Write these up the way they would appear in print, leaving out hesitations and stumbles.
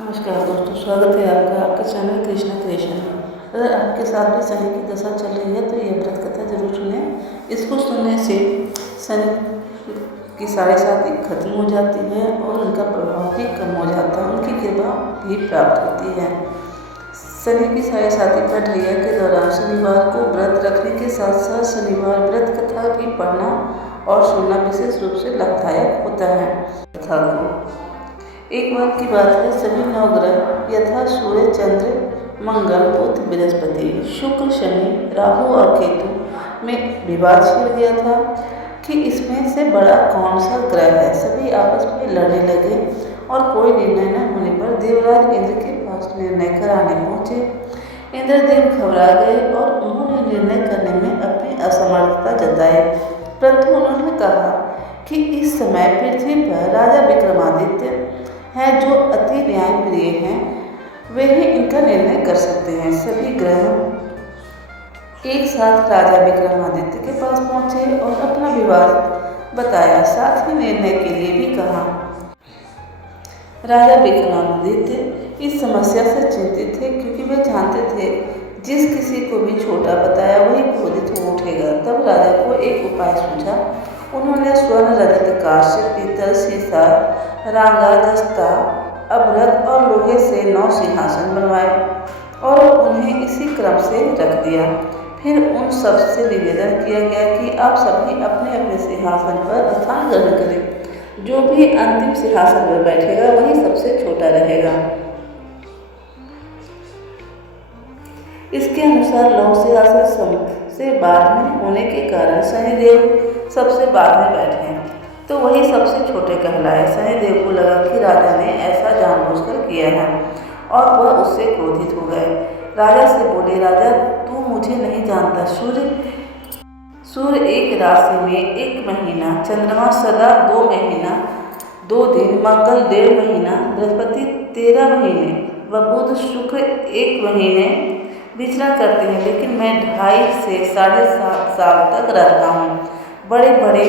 नमस्कार दोस्तों, स्वागत है आपका आपके चैनल कृष्णा क्रिएशन में। अगर आपके साथ भी शनि की दशा चल रही है तो ये व्रत कथा जरूर सुनें। इसको सुनने से शनि की 7.5 खत्म हो जाती है और उनका प्रभाव भी कम हो जाता है, उनकी कृपा भी प्राप्त होती है। शनि की 7.5 का ढैया के दौरान शनिवार को व्रत रखने के साथ साथ शनिवार व्रत कथा भी पढ़ना और सुनना विशेष रूप से लाभदायक होता है। कथा को एक बार की बात है, सभी नवग्रह यथा सूर्य, चंद्र, मंगल, बुध, बृहस्पति, शुक्र, शनि, राहु और केतु में विवाद छिड़ गया था कि इसमें से बड़ा कौन सा ग्रह है। सभी आपस में लड़ने लगे और कोई निर्णय न होने पर देवराज इंद्र के पास निर्णय कराने पहुंचे। इंद्रदेव घबरा गए और उन्होंने निर्णय करने में अपनी असमर्थता जताई, परंतु उन्होंने कहा कि इस समय पृथ्वी पर राजा विक्रमादित्य हैं जो अति न्यायप्रिय हैं, वे ही इनका निर्णय कर सकते हैं। सभी ग्रह एक साथ राजा विक्रमादित्य के पास पहुंचे और अपना विवाद बताया, साथ ही निर्णय के लिए भी कहा। राजा विक्रमादित्य इस समस्या से चिंतित थे क्योंकि वे जानते थे जिस किसी को भी छोटा बताया वही क्रोधित हो उठेगा। तब राजा को एक उपाय सूझा। उन्होंने स्वर्ण, रजत, कांस्य, पीतल, सीसा, रांगा, दस्ता, अभ्रक और लोहे से 9 सिंहासन बनवाए और उन्हें इसी क्रम से रख दिया। फिर उन सब से निवेदन किया गया कि आप सभी अपने अपने सिंहासन पर स्थान ग्रहण करें। जो भी अंतिम सिंहासन पर बैठेगा वही सबसे छोटा रहेगा। इसके अनुसार लौह सिंहासन सबसे बाद में होने के कारण शनिदेव सबसे बाद में बैठे तो वही सबसे छोटे कहलाए। शनिदेव को लगा कि राजा ने ऐसा जानबूझकर किया है और वह उससे क्रोधित हो गए। राजा से बोले, राजा तू मुझे नहीं जानता। सूर्य एक राशि में 1 महीना, चंद्रमा सदा 2 महीना 2 दिन, मंगल 1.5 महीना, बृहस्पति 13 महीने व बुध शुक्र 1 महीने विचरण करते हैं, लेकिन मैं 2.5 से 7.5 साल तक रहता हूँ। बड़े बड़े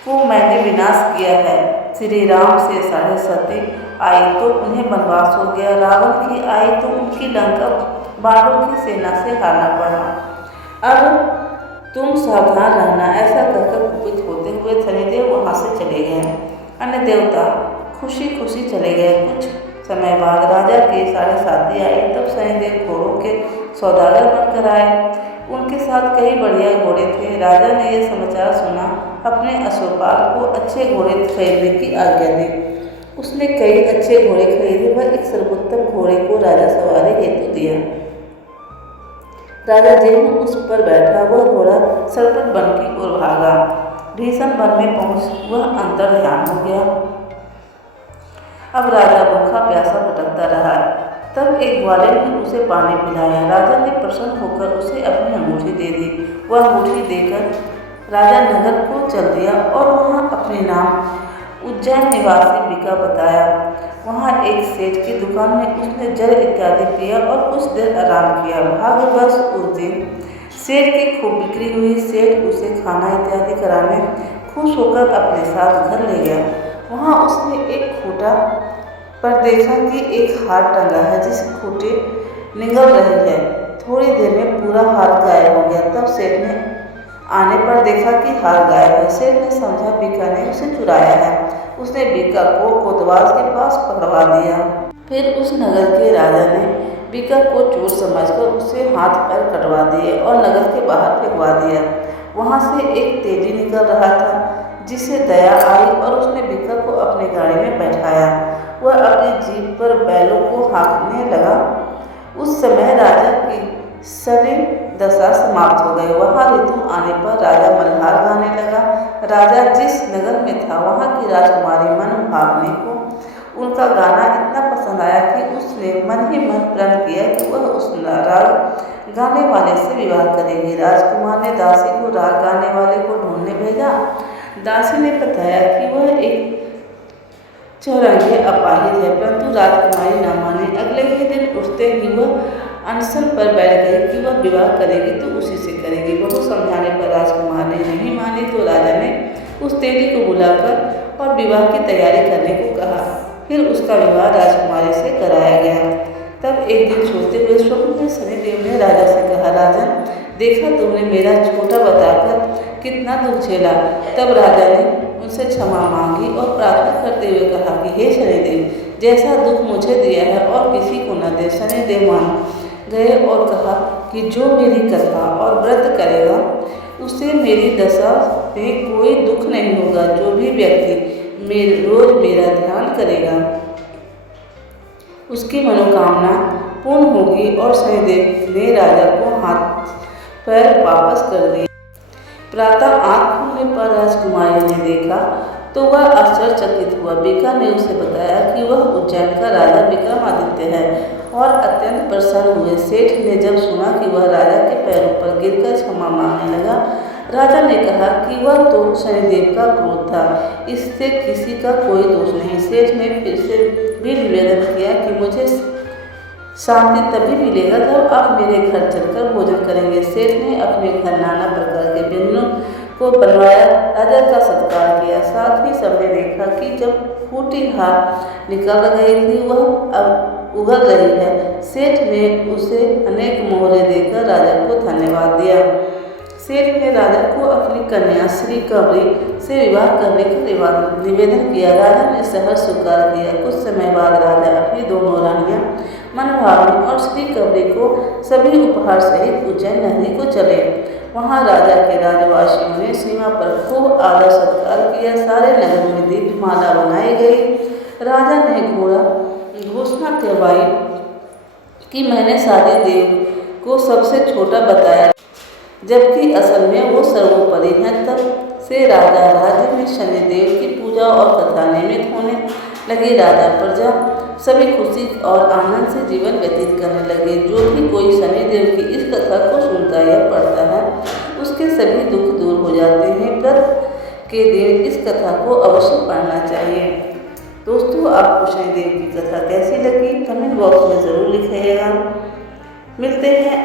को मैंने विनाश किया है। श्री राम से 7.5 आई तो उन्हें वनवास हो गया, रावण की आई तो उनकी लंका बाणों की सेना से हारना पड़ा। अब तुम सावधान रहना। ऐसा कहकर कुपित होते हुए शनिदेव वहाँ से चले गए। अन्य देवता खुशी खुशी चले गए। कुछ समय बाद राजा की 7.5 आई। तब शनिदेव घोड़ों के सौदागर बनकर आए। उनके साथ कई बढ़िया घोड़े थे। राजा ने यह समाचार सुना, अपने अश्वपाल को अच्छे घोड़े खरीदने की आज्ञा दी। उसने कई अच्छे घोड़े खरीदे व एक सर्वोत्तम घोड़े को राजा सवारी हेतु दिया। राजा जेहू उस पर बैठा, वह घोड़ा सरपट वन की ओर भागा। भीषण वन में पहुंच वह अंतर ध्यान हो गया। अब राजा भूखा प्यासा भटकता रहा। तब एक ग्वाले ने उसे पानी पिलाया। राजा ने प्रसन्न होकर उसे अपनी अंगूठी दे दी। वह अंगूठी देकर राजा नगर को चल दिया और वहाँ अपने नाम उज्जैन निवासी बिका बताया। वहाँ एक सेठ की दुकान में उसने जल इत्यादि पिया और कुछ देर आराम किया। भाग्यवश उस दिन सेठ की खूब बिक्री हुई। सेठ उसे खाना इत्यादि कराने खुश होकर अपने साथ घर ले गया। वहाँ उसने एक खूंटा पर देखा कि एक हार टंगा है जिसकी खूंटी निगल रही है। थोड़ी देर में पूरा हार गायब हो गया। तब सेठ ने आने पर देखा कि हार गायब है। सेठ ने समझा बीका ने उसे चुराया है। उसने बीका को कोतवाल के पास पकड़वा दिया। फिर उस नगर के राजा ने बीका को चोर समझकर उसे हाथ पैर कटवा दिए और नगर के बाहर फेंकवा दिया। वहाँ से एक तेजी निकल रहा था जिसे दया आई और उसने बीका को अपनी गाड़ी में बैठाया। वह अपनी जीप पर बैलों को हाँकने लगा। उस समय राजा की शनि दशा समाप्त हो गई। वहाँ ऋतु आने पर राजा मल्हार गाने लगा। राजा जिस नगर में था वहाँ की राजकुमारी मनभावनी को उनका गाना इतना पसंद आया कि उसने मन ही मन प्रण किया कि वह उस राग गाने वाले से विवाह करेगी। राजकुमार ने दासी को राग गाने वाले को ढूंढने भेजा। दासी ने बताया कि वह एक चौरंगी अपाहिज है, परंतु राजकुमारी न मानी। अगले ही दिन उठते ही वह अनशन पर बैठ गई कि वह विवाह करेगी तो उसी से करेगी। बहुत समझाने पर राजकुमार ने नहीं मानी तो राजा ने उस तेरी को बुलाकर और विवाह की तैयारी करने को कहा। फिर उसका विवाह राजकुमारी से कर देखा तुमने मेरा छोटा बताकर कितना दुख झेला। तब राजा ने उनसे क्षमा मांगी और प्रार्थना करते हुए कहा कि हे शनिदेव, जैसा दुख मुझे दिया है और किसी को न दे। शनिदेव मान गए और कहा कि जो मेरी कथा और व्रत करेगा उसे मेरी दशा में कोई दुख नहीं होगा। जो भी व्यक्ति रोज मेरा ध्यान करेगा उसकी मनोकामना पूर्ण होगी। और शनिदेव ने राजा को हाथ पैर वापस कर दिए। प्रातः आँख खुलने पर राजकुमारी ने देखा तो वह आश्चर्यचकित हुआ। बीका ने उसे बताया कि वह उज्जैन का राजा विक्रमादित्य है और अत्यंत प्रसन्न हुए। सेठ ने जब सुना कि वह राजा के पैरों पर गिरकर क्षमा मांगने लगा, राजा ने कहा कि वह तो शनिदेव का क्रोध था, इससे किसी का कोई दोष नहीं। सेठ ने फिर से भी निवेदन किया कि मुझे शांति तभी मिलेगा जब आप मेरे घर चलकर भोजन करेंगे। सेठ ने अपने घर नाना प्रकार के व्यंजनों को बनवाया, राजा का सत्कार किया। साथ ही सबने देखा कि जब फूटी हार निकल गई थी वह अब उगल रही है। सेठ ने उसे अनेक मोहरे देकर राजा को धन्यवाद दिया। सेठ ने राजा को अपनी कन्या श्री कबरी से विवाह करने का निवेदन किया। राजा ने सहर्ष स्वीकार किया। कुछ समय बाद राजा अपनी दोनों रानियां मनभावनी और श्री कबरी को सभी उपहार सहित उज्जैन नगरी को चले। वहां राजा के राजवासियों ने सीमा पर खूब आदर सत्कार किया। सारे नगर में दीपमाला बनाई गई। राजा ने घोषणा करवाई कि मैंने सारे देव को सबसे छोटा बताया, जबकि असल में वो सर्वोपरि हैं। तब से राजा राज्य में शनिदेव की पूजा और कथा नियमित होने लगी। राजा प्रजा सभी खुशी और आनंद से जीवन व्यतीत करने लगे। जो भी कोई शनिदेव की इस कथा को सुनता या पढ़ता है उसके सभी दुख दूर हो जाते हैं। व्रत के दिन इस कथा को अवश्य पढ़ना चाहिए। दोस्तों, आपको शनिदेव की कथा कैसी लगी कमेंट बॉक्स में ज़रूर लिखिएगा। मिलते हैं